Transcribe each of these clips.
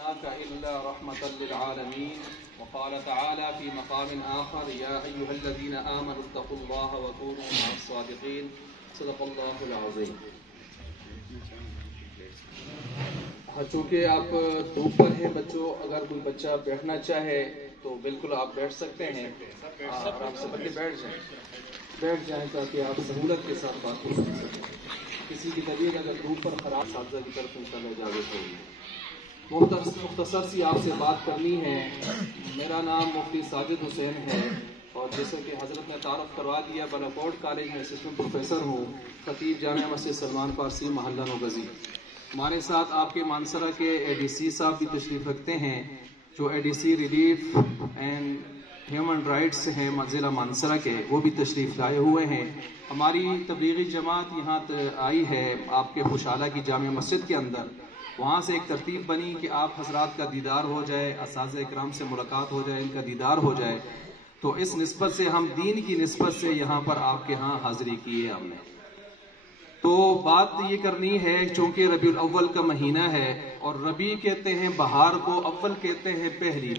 أرسلناك إلا رحمة للعالمين وقال تعالى في مقام آخر يا أيها الذين آمنوا اتقوا الله وكونوا مع الصادقين صدق الله العظيم. چونکہ آپ دھوپ پر ہیں بچوں، اگر کوئی بچہ بیٹھنا چاہے تو بالکل آپ بیٹھ سکتے ہیں، آرام سے بچے بیٹھ جائیں تاکہ آپ سہولت کے ساتھ بات کر سکیں۔ کسی کی طبیعت اگر دھوپ پر خراب، اساتذہ کی طرف انشاءاللہ اجازت ہوگی۔ مختصر سی آپ سے بات کرنی ہے۔ میرا نام مفتی ساجد حسین ہے اور جیسے کہ حضرت نے تعارف کروا دیا، بلاکوٹ کالج میں اسسٹنٹ پروفیسر ہوں، خطیب جامعہ مسجد سلمان فارسی محلہ نوگزی۔ ہمارے ساتھ آپ کے مانسرہ کے اے ڈی سی صاحب بھی تشریف رکھتے ہیں، جو A D C relief and human rights ہیں ضلع مانسرہ کے، وہ بھی تشریف لائے ہوئے ہیں۔ ہماری تبلیغی جماعت یہاں آئی ہے آپ کے خوشحالہ کی جامع مسجد کے اندر، وہاں سے ایک ترتیب بنی کہ آپ حضرات کا دیدار ہو جائے، اساتذہ اکرام سے ملاقات ہو جائے، ان کا دیدار ہو جائے، تو اس نسبت سے ہم دین کی نسبت سے یہاں پر آپ کے ہاں حاضری کی ہے ہم نے۔ تو بات یہ کرنی ہے، چونکہ ربیع الاول کا مہینہ ہے اور ربیع کہتے ہیں بہار کو، اول کہتے ہیں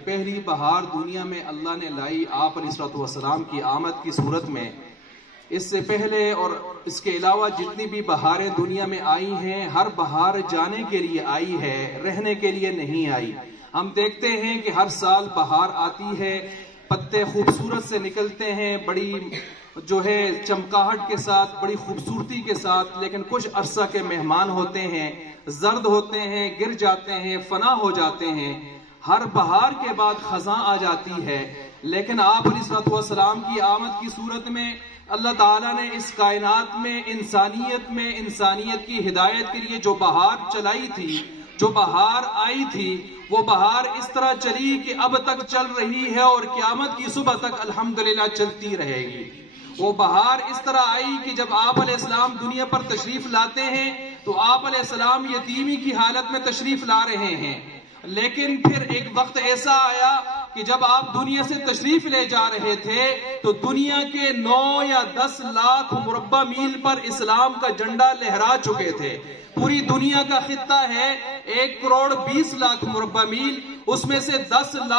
پہلی بہار دنیا میں اللہ نے لائی آپ علیہ الصلوۃ والسلام کی آمد کی صورت میں۔ اس سے پہلے اور اس کے علاوہ جتنی بھی بہاریں دنیا میں آئی ہیں، ہر بہار جانے کے لیے آئی ہے، رہنے کے لیے نہیں آئی۔ ہم دیکھتے ہیں کہ ہر سال بہار آتی ہے، پتے خوبصورت سے نکلتے ہیں، بڑی جو ہے چمکاہٹ کے ساتھ، بڑی خوبصورتی کے ساتھ، لیکن کچھ عرصہ کے مہمان ہوتے ہیں، زرد ہوتے ہیں، گر جاتے ہیں، فنا ہو جاتے ہیں۔ ہر بہار کے بعد خزاں آ جاتی ہے، لیکن آپ علیہ الصلوۃ والسلام کی آمد کی صورت میں اللہ تعالیٰ نے اس کائنات میں انسانیت کی ہدایت کے لیے جو بہار چلائی تھی، جو بہار آئی تھی، وہ بہار اس طرح چلی کہ اب تک چل رہی ہے اور قیامت کی صبح تک الحمدللہ چلتی رہے گی۔ وہ بہار اس طرح آئی کہ جب آپ علیہ السلام دنیا پر تشریف لاتے ہیں تو آپ علیہ السلام یتیمی کی حالت میں تشریف لا رہے ہیں، لیکن پھر ایک وقت ایسا آیا کہ جب آپ دنیا سے تشریف لے جا رہے تھے تو دنیا کے 9 یا 10 لاکھ مربع میل پر اسلام کا جھنڈا لہرا چکے تھے۔ پوری دنیا کا خطہ ہے 1 کروڑ 20 لاکھ مربع میل، اس میں سے 10 لاکھ